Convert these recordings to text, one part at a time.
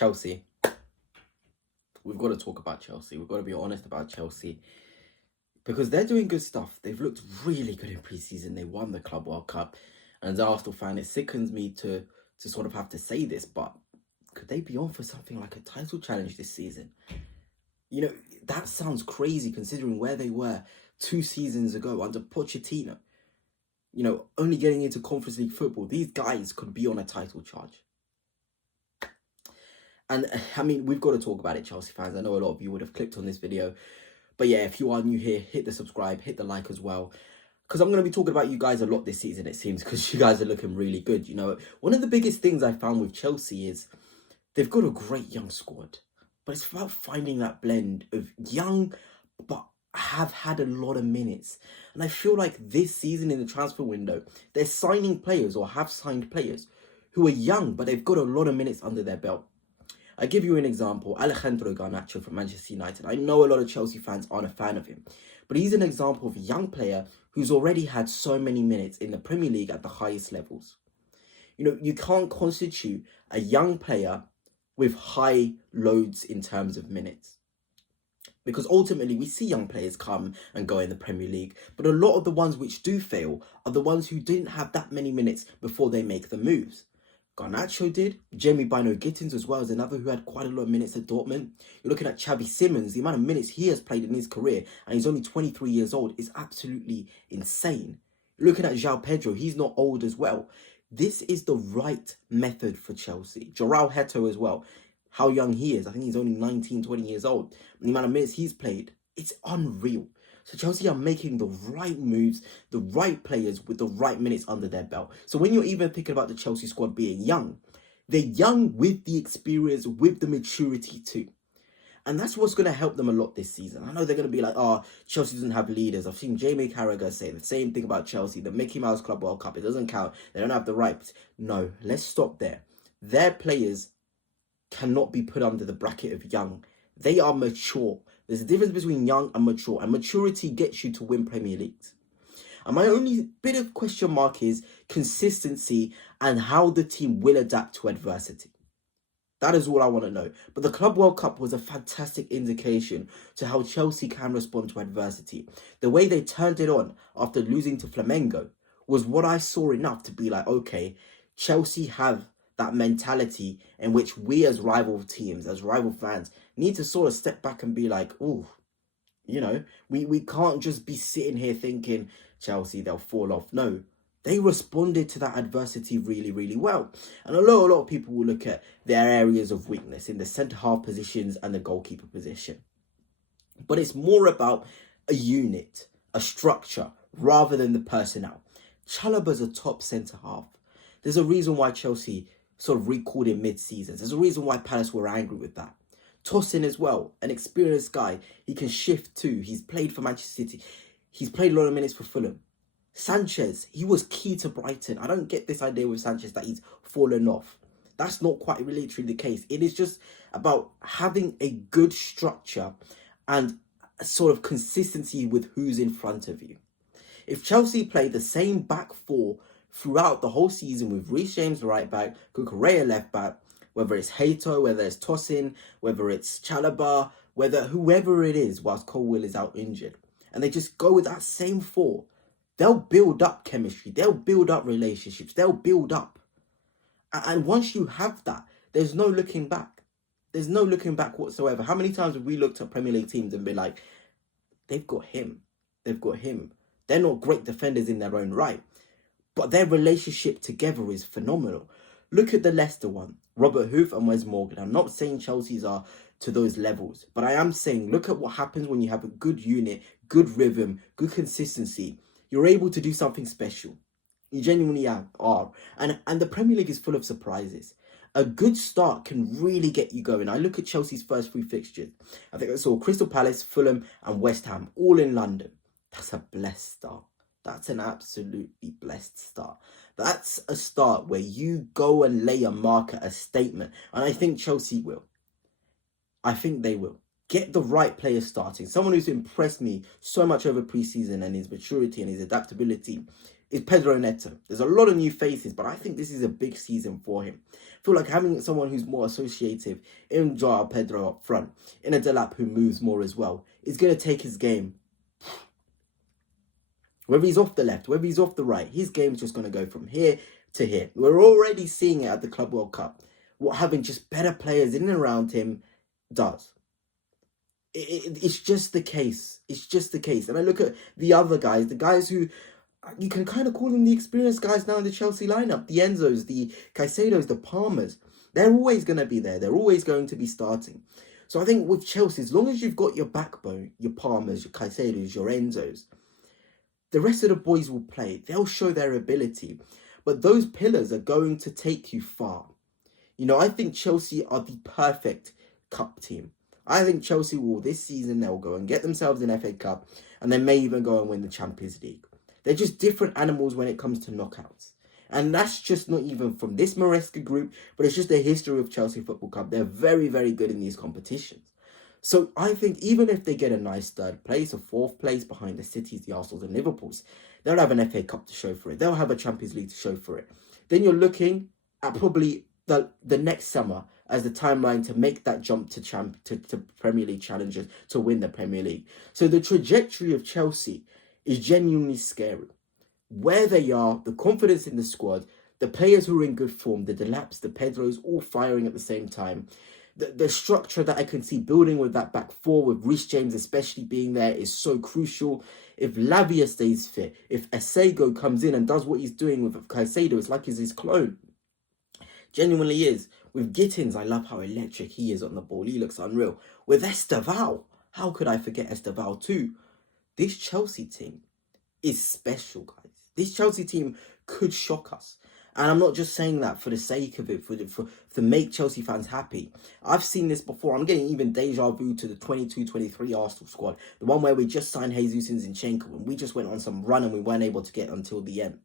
Chelsea. We've got to talk about Chelsea. We've got to be honest about Chelsea. Because they're doing good stuff. They've looked really good in pre-season. They won the Club World Cup. And as an Arsenal fan, it sickens me to sort of have to say this, but could they be on for something like a title challenge this season? You know, that sounds crazy considering where they were 2 seasons ago under Pochettino. You know, only getting into Conference League football, these guys could be on a title charge. And I mean, we've got to talk about it, Chelsea fans. I know a lot of you would have clicked on this video. But yeah, if you are new here, hit the subscribe, hit the like as well. Because I'm going to be talking about you guys a lot this season, it seems, because you guys are looking really good. You know, one of the biggest things I found with Chelsea is they've got a great young squad. But it's about finding that blend of young, but have had a lot of minutes. And I feel like this season in the transfer window, they're signing players or have signed players who are young, but they've got a lot of minutes under their belt. I give you an example, Alejandro Garnacho from Manchester United. I know a lot of Chelsea fans aren't a fan of him, but he's an example of a young player who's already had so many minutes in the Premier League at the highest levels. You know, you can't constitute a young player with high loads in terms of minutes. Because ultimately, we see young players come and go in the Premier League, but a lot of the ones which do fail are the ones who didn't have that many minutes before they make the moves. Garnacho did. Jamie Bino-Gittins as well as another who had quite a lot of minutes at Dortmund. You're looking at Xavi Simons. The amount of minutes he has played in his career, and he's only 23 years old, is absolutely insane. You're looking at João Pedro. He's not old as well. This is the right method for Chelsea. João Neto as well. How young he is. I think he's only 19, 20 years old. And the amount of minutes he's played, it's unreal. So Chelsea are making the right moves, the right players with the right minutes under their belt. So when you're even thinking about the Chelsea squad being young, they're young with the experience, with the maturity too. And that's what's going to help them a lot this season. I know they're going to be like, oh, Chelsea doesn't have leaders. I've seen Jamie Carragher say the same thing about Chelsea. The Mickey Mouse Club World Cup, it doesn't count. They don't have the rights. No, let's stop there. Their players cannot be put under the bracket of young. They are mature. There's a difference between young and mature, and maturity gets you to win Premier Leagues. And my only bit of question mark is consistency and how the team will adapt to adversity. That is all I want to know. But the Club World Cup was a fantastic indication to how Chelsea can respond to adversity. The way they turned it on after losing to Flamengo was what I saw enough to be like, okay, Chelsea have that mentality in which we as rival teams, as rival fans, need to sort of step back and be like, oh, you know, we can't just be sitting here thinking, Chelsea, they'll fall off. No, they responded to that adversity really, really well. And a lot of people will look at their areas of weakness in the centre-half positions and the goalkeeper position. But it's more about a unit, a structure, rather than the personnel. Chalobah's a top centre-half. There's a reason why Chelsea sort of recalled him mid-season. There's a reason why Palace were angry with that. Tosin as well, an experienced guy. He can shift too. He's played for Manchester City. He's played a lot of minutes for Fulham. Sanchez, he was key to Brighton. I don't get this idea with Sanchez that he's fallen off. That's not quite really truly the case. It is just about having a good structure and a sort of consistency with who's in front of you. If Chelsea play the same back four throughout the whole season with Reece James right back, Cucurella left back, whether it's Hato, whether it's Tosin, whether it's Chalobah, whether whoever it is whilst Colwill is out injured, and they just go with that same four, they'll build up chemistry, they'll build up relationships, they'll build up. And once you have that, there's no looking back. There's no looking back whatsoever. How many times have we looked at Premier League teams and been like, they've got him, they've got him. They're not great defenders in their own right, but their relationship together is phenomenal. Look at the Leicester one, Robert Huth and Wes Morgan. I'm not saying Chelsea's are to those levels, but I am saying look at what happens when you have a good unit, good rhythm, good consistency. You're able to do something special. You genuinely are. And the Premier League is full of surprises. A good start can really get you going. I look at Chelsea's first 3 fixtures. I think I saw Crystal Palace, Fulham and West Ham, all in London. That's a blessed start. That's an absolutely blessed start. That's a start where you go and lay a marker, a statement. And I think Chelsea will. I think they will. Get the right players starting. Someone who's impressed me so much over pre-season and his maturity and his adaptability is Pedro Neto. There's a lot of new faces, but I think this is a big season for him. I feel like having someone who's more associative in Joao Pedro up front, in a Delap who moves more as well, is going to take his game. Whether he's off the left, whether he's off the right, his game's just going to go from here to here. We're already seeing it at the Club World Cup. What having just better players in and around him does. It's just the case. It's just the case. And I look at the other guys, the guys who you can kind of call them the experienced guys now in the Chelsea lineup. The Enzos, the Caicedos, the Palmers. They're always going to be there. They're always going to be starting. So I think with Chelsea, as long as you've got your backbone, your Palmers, your Caicedos, your Enzos, the rest of the boys will play. They'll show their ability. But those pillars are going to take you far. You know, I think Chelsea are the perfect cup team. I think Chelsea will, this season, they'll go and get themselves an FA Cup, and they may even go and win the Champions League. They're just different animals when it comes to knockouts. And that's just not even from this Maresca group, but it's just the history of Chelsea Football Club. They're very, very good in these competitions. So I think even if they get a nice third place or fourth place behind the Cities, the Arsenals and Liverpools, they'll have an FA Cup to show for it. They'll have a Champions League to show for it. Then you're looking at probably the next summer as the timeline to make that jump to Premier League challengers to win the Premier League. So the trajectory of Chelsea is genuinely scary. Where they are, the confidence in the squad, the players who are in good form, the Delaps, the Pedros, all firing at the same time. The structure that I can see building with that back four, with Reece James especially being there, is so crucial. If Lavia stays fit, if Esego comes in and does what he's doing with Caicedo, it's like he's his clone. Genuinely is. With Gittins, I love how electric he is on the ball. He looks unreal. With Esteval, how could I forget Esteval too? This Chelsea team is special, guys. This Chelsea team could shock us. And I'm not just saying that for the sake of it, to make Chelsea fans happy. I've seen this before. I'm getting even deja vu to the 22-23 Arsenal squad. The one where we just signed Jesus and Zinchenko and we just went on some run and we weren't able to get until the end.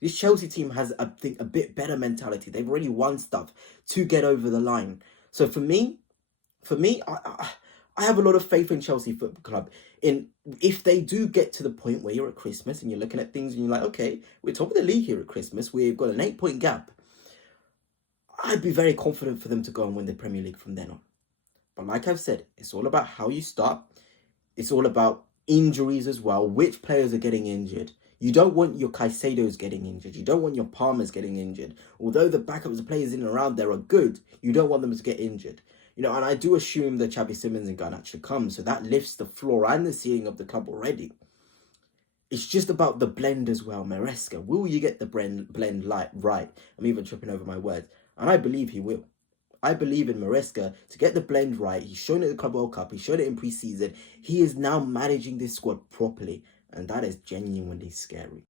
This Chelsea team has, I think, a bit better mentality. They've already won stuff to get over the line. So for me, I have a lot of faith in Chelsea Football Club. If they do get to the point where you're at Christmas and you're looking at things and you're like, okay, we're top of the league here at Christmas. We've got an 8-point gap. I'd be very confident for them to go and win the Premier League from then on. But like I've said, it's all about how you start. It's all about injuries as well. Which players are getting injured? You don't want your Caicedos getting injured. You don't want your Palmers getting injured. Although the backups, the players in and around there are good, you don't want them to get injured. You know, and I do assume that Xavi Simons and Garnacho come, so that lifts the floor and the ceiling of the club already. It's just about the blend as well. Maresca, will you get the blend right? I'm even tripping over my words. And I believe he will. I believe in Maresca to get the blend right. He's shown it at the Club World Cup. He's shown it in pre-season. He is now managing this squad properly. And that is genuinely scary.